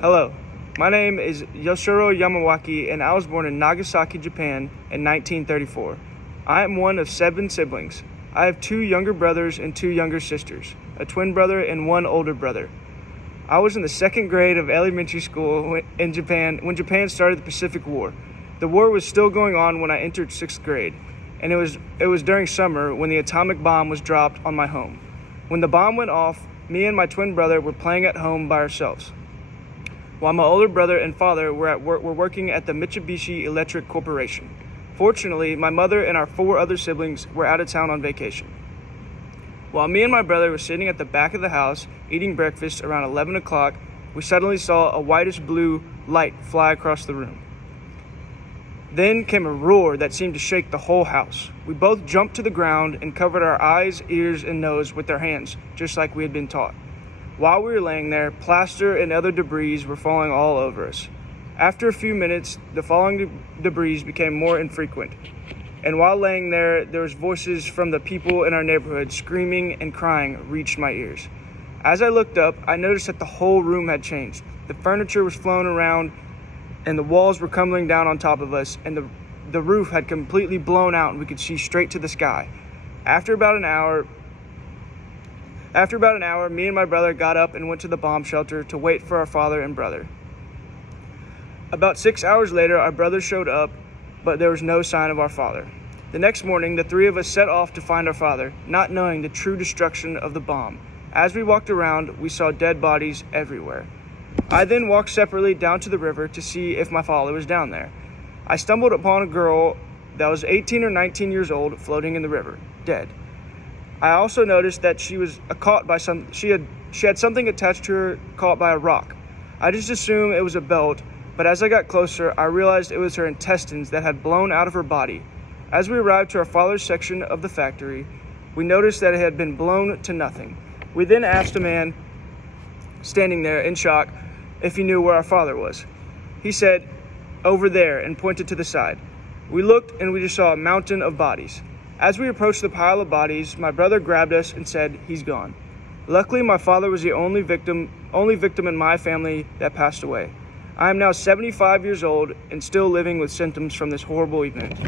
Hello, my name is Yoshiro Yamawaki, and I was born in Nagasaki, Japan in 1934. I am one of 7 siblings. I have 2 younger brothers and 2 younger sisters, a twin brother and 1 older brother. I was in the 2nd grade of elementary school in Japan when Japan started the Pacific War. The war was still going on when I entered 6th grade, and it was during summer when the atomic bomb was dropped on my home. When the bomb went off, me and my twin brother were playing at home by ourselves, while my older brother and father were working at the Mitsubishi Electric Corporation. Fortunately, my mother and our 4 other siblings were out of town on vacation. While me and my brother were sitting at the back of the house eating breakfast around 11 o'clock, we suddenly saw a whitish-blue light fly across the room. Then came a roar that seemed to shake the whole house. We both jumped to the ground and covered our eyes, ears, and nose with our hands, just like we had been taught. While we were laying there, plaster and other debris were falling all over us. After a few minutes, the falling debris became more infrequent. And while laying there was voices from the people in our neighborhood screaming and crying reached my ears. As I looked up, I noticed that the whole room had changed. The furniture was flown around, and the walls were crumbling down on top of us, and the roof had completely blown out, and we could see straight to the sky. After about an hour, me and my brother got up and went to the bomb shelter to wait for our father and brother. About 6 hours later, our brother showed up, but there was no sign of our father. The next morning, the 3 of us set off to find our father, not knowing the true destruction of the bomb. As we walked around, we saw dead bodies everywhere. I then walked separately down to the river to see if my father was down there. I stumbled upon a girl that was 18 or 19 years old floating in the river, dead. I also noticed that she was caught by she had something attached to her caught by a rock. I just assumed it was a belt, but as I got closer, I realized it was her intestines that had blown out of her body. As we arrived to our father's section of the factory, we noticed that it had been blown to nothing. We then asked a man standing there in shock if he knew where our father was. He said, "Over there," and pointed to the side. We looked and we just saw a mountain of bodies. As we approached the pile of bodies, my brother grabbed us and said, "He's gone." Luckily, my father was the only victim in my family that passed away. I am now 75 years old and still living with symptoms from this horrible event.